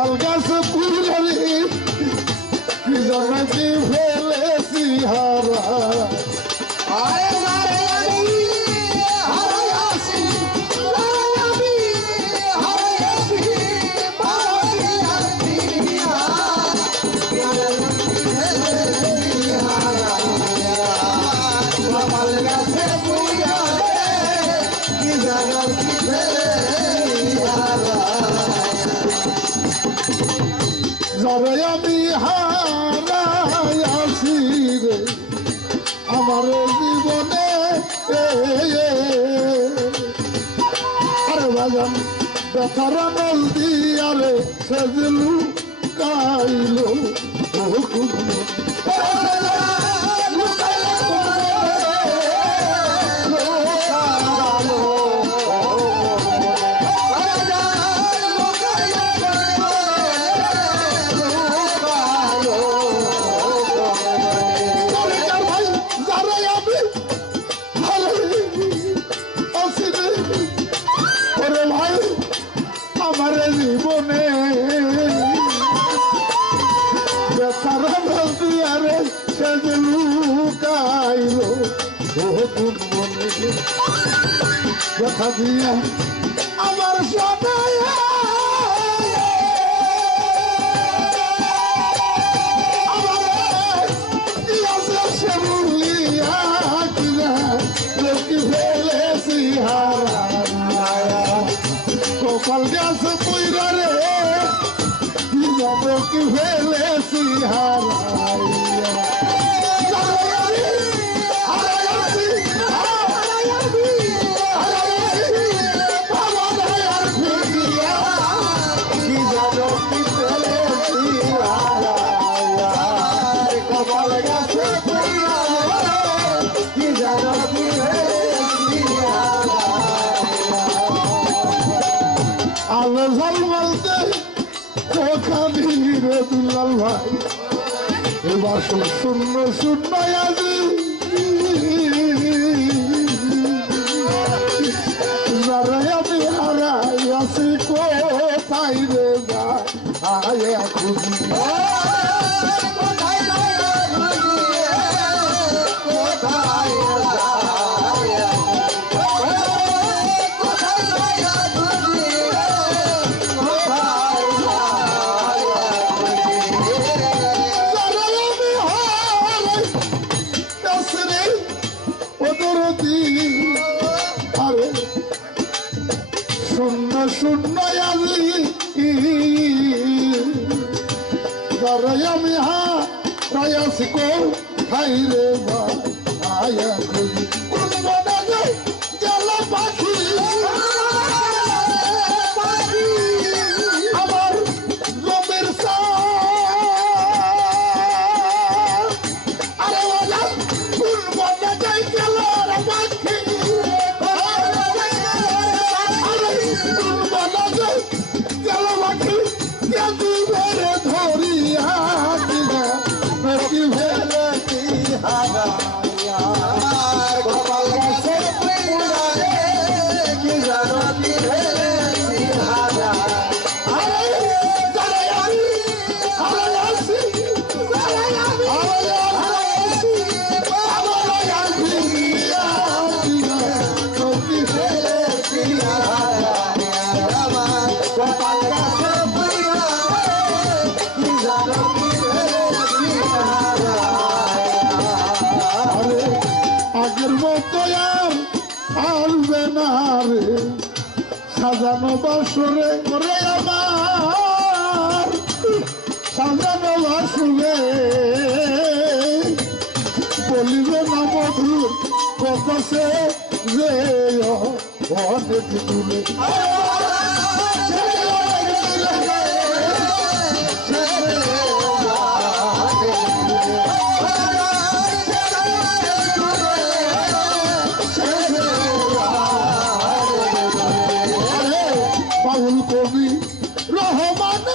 কপাল গাছে পুরারি কি জন্মে ফেলেছি হারা যারে আমি হারাইয়াছি রে আমার জীবনে আরে বাজান ব্যথার নল দিয়ারে সেজলু কাইলো আমার জীবনে ব্যথার দিয়ারে সেজলু কাইলো মনে ব্যথা দিয়া আমার সদায় আমার সে বলিয়া কিনা লোকি ফেলেছি হারা কপাল গাছে পুইরা রে কি যাবে কি ফেলেছি হারাইয়া কপাল গাছে পুইরা কি যাবে কি আলো ঝাল বলতে কোথানি রে দুলাল ভাই এবার শূন্য শূন্য আজি যারা আমি হারাই আছি কোথায় রে যা আয়া খুঁজি শূন্য শূন্য আজি দাঁড়াই আমি হারাইয়াছি কোথায় রে বা আয়া খুঁজি কোন বনে যাই গেল পাখি আমার জমির আরে কোন বনে যাই গেল পাখি ধরিয়া কি ভেলতি হারাইয়া কপাল গাছে পুরা রে কি জানো কি ভেলতি হারা আরে যারা আমি হারাইছি যারা আমি হারাইছি আমার আগুনিয়া কি ভেলতি হারাইয়া আমার কপাল গাছে পুরা কি জানো কি ভেলতি আরে আগের মতো আর আসবে না রে সাজানো বাসরে করে আমার সাজানো বাসরে বলিবে না মধুর কথা সে যে অনেক দূরে বাউল কবি রহমান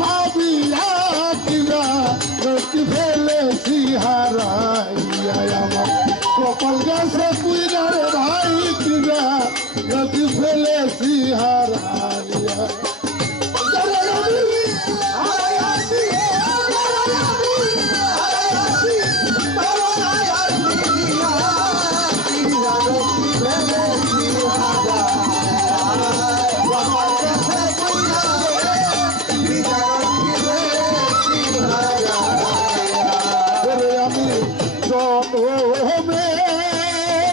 ভাবিয়া কিনা ফেলেছি হারাইয়া আমার কপাল গাছে পুইরা রে ফেলেছি হারা